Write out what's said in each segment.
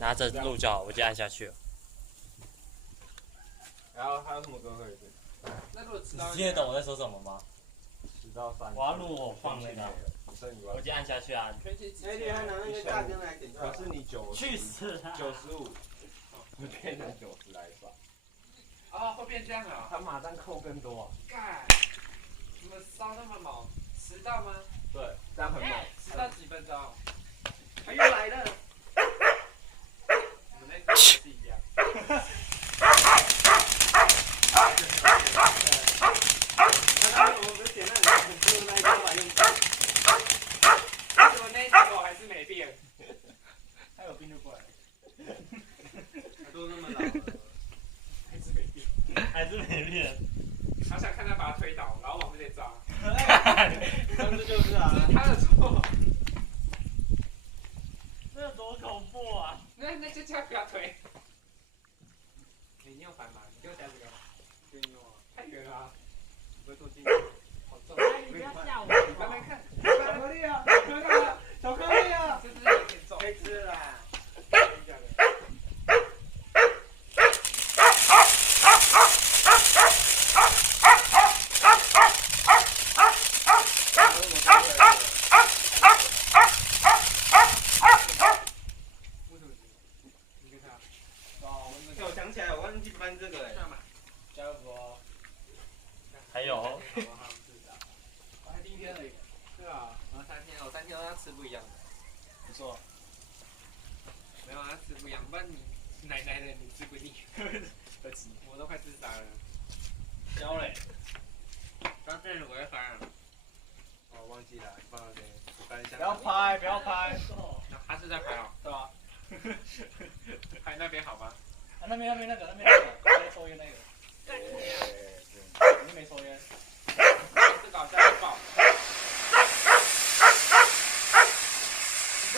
拿着录就好，我就按下去了。然后还有什么歌可以听？那如果你听得懂我在说什么吗？直到3。我要录我放那个，我就按下去啊。全体哎，你还拿那个大根来点，可是你去死啊95，我变成90来算。啊，会变这样啊？他马上扣更多。干，怎么烧那么猛？迟到吗？对，这样很猛。迟到几分钟？他又来了。我们那个是一样。我们点那里很多那一包吧，用。为什么那一只狗还是没变？他有病就过来了。他都那么老了，还是没变。还是没变。好想看他把它推倒，然后往那边抓。上次就是啊。这是他的错。这多恐怖啊！那就叫他不要推。你用反吗？你给我夹这个。给你用啊。太远了啊。你不会坐进去。好重。你不要吓我！慢慢看。巧克力啊！巧克力啊！这是有点重。可以吃了啦。真假的？为什么？你跟他。哦，我想起来，我忘记搬这个哎。加油哦！还有，我还第一天而已。对啊，我3天，我3天都要吃不一样的。不错。没有啊，吃不一样，不然你奶奶的你吃不腻。我都快吃傻了。焦嘞。刚才我在翻啊。哦，忘记了，放那边。不要拍，不要拍。他是在拍哦。对啊。拍那边好吗？那边那个，在抽烟那个。你没抽烟。这个好像会爆。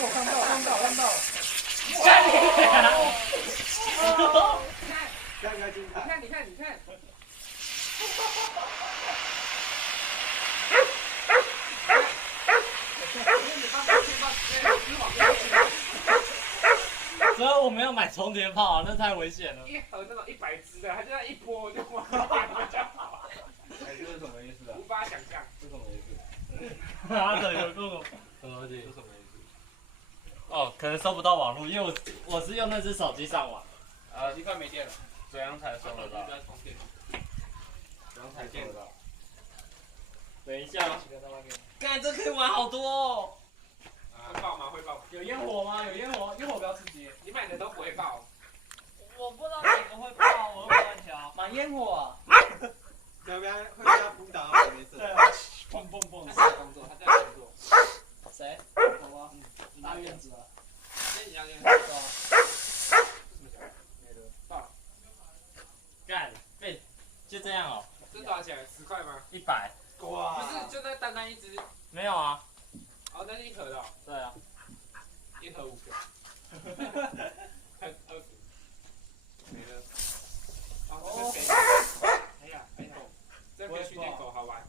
我看到。刚刚精彩。你看。所以我没有买充电炮，那太危险了。一盒那种100只的，他就这样一波就往那边比较好。哎，这是什么意思啊？无法想象。这是什么意思？他的有够什么东西？这是什么意思？哦，可能收不到网络，因为我是用那只手机上网。手机快没电了。怎样才收得到？不要充电。怎样才收得到？等一下，干这可以玩好多哦。会爆吗？会爆。有烟火吗？有烟火，烟火不要刺激。你买的都不会爆。我不知道哪个会爆，我会乱调。买烟火啊！要不然会被他扑倒，没事。对，蹦。他在工作，他在工作。谁？我吗？大院子啊。先你要先。对啊。没了。爆。干，被就这样哦。这多少钱？10块吗？100。哇！不是，就那单单一只。没有啊。哦，那是一盒的。对啊。一盒5个。20。没了。哦，这边哎呀，这边训练狗好玩。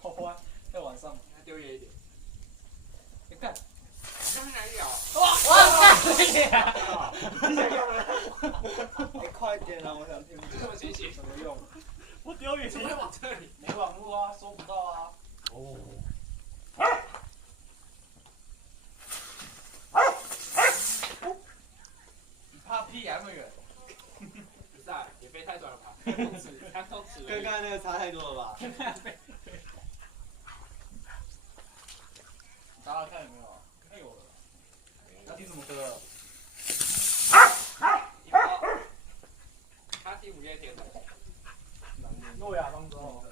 好玩，在晚上。它丢远一点。你看。刚才聊。哇干你啊！你想用吗？哎，快点啊！我想听。这么清醒。怎么用？我丢远怎么会往这里？没网络啊，收不到啊。哦。你怕屁啊，那么远。不是啊，也飞太短了吧？看动词。跟刚才那个差太多了吧？打打看有没有？应该有了。要听什么歌？他听5月天的。诺亚方舟。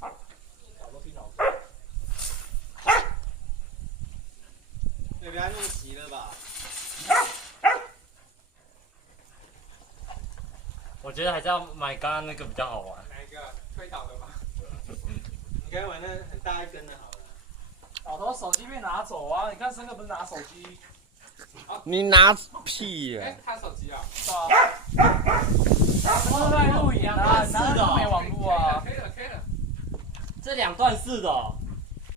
好多听老歌。对，不要那么急了吧？我觉得还是要买刚刚那个比较好玩。哪一个？推倒的吗？你该玩那很大一根的好了。老头手机被拿走啊！你看森哥不是拿手机？你拿屁哎，他手机啊。对啊。都在录影啊，拿着没网络啊。可以了。这2段式的哦。